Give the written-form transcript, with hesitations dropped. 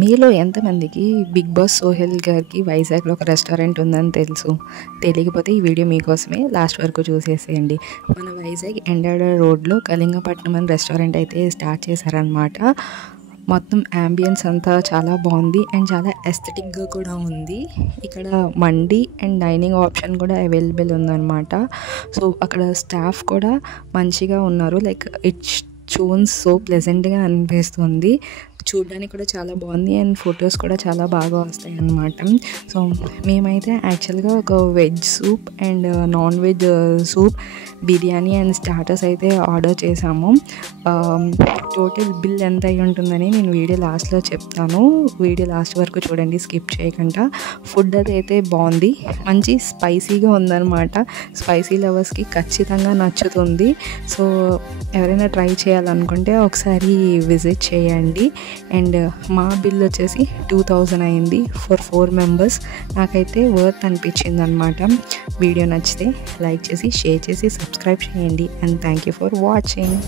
మీలో ఎంతమందికి big boss Sohel గారికి వైజాగ్లో ఒక రెస్టారెంట్ ఉందని తెలుసు? తెలియకపోతే ఈ వీడియో మీకోసమే, లాస్ట్ వరకు చూసేసేయండి. మన వైజాగ్ ఎండాడ రోడ్లో కళింగపట్నం అని రెస్టారెంట్ అయితే స్టార్ట్ చేశారనమాట. మొత్తం యాంబియన్స్ అంతా చాలా బాగుంది అండ్ చాలా ఎస్థెటిక్గా కూడా ఉంది. ఇక్కడ మండి అండ్ డైనింగ్ ఆప్షన్ కూడా అవైలబుల్ ఉందన్నమాట. సో అక్కడ స్టాఫ్ కూడా మంచిగా ఉన్నారు. లైక్ ఇట్స్ షోన్స్ సో ప్లెజెంట్గా అనిపిస్తుంది. చూడడానికి కూడా చాలా బాగుంది అండ్ ఫొటోస్ కూడా చాలా బాగా వస్తాయి అన్నమాట. సో మేమైతే యాక్చువల్గా ఒక veg soup and non veg soup, biryani and starters అయితే ఆర్డర్ చేసాము. టోటల్ బిల్ ఎంత అయి ఉంటుందని నేను వీడియో లాస్ట్లో చెప్తాను. వీడియో లాస్ట్ వరకు చూడండి, స్కిప్ చేయకుండా. ఫుడ్ అయితే బాగుంది, మంచి స్పైసీగా ఉందన్నమాట. స్పైసీ లవర్స్కి ఖచ్చితంగా నచ్చుతుంది. సో ఎవరైనా ట్రై చేయాలనుకుంటే ఒకసారి విజిట్ చేయండి. అండ్ మా బిల్ వచ్చేసి 2000 అయింది ఫర్ 4 మెంబర్స్. నాకైతే వర్త్ అనిపించింది అనమాట. వీడియో నచ్చితే లైక్ చేసి, షేర్ చేసి, సబ్స్క్రైబ్ చేయండి. And thank you for watching.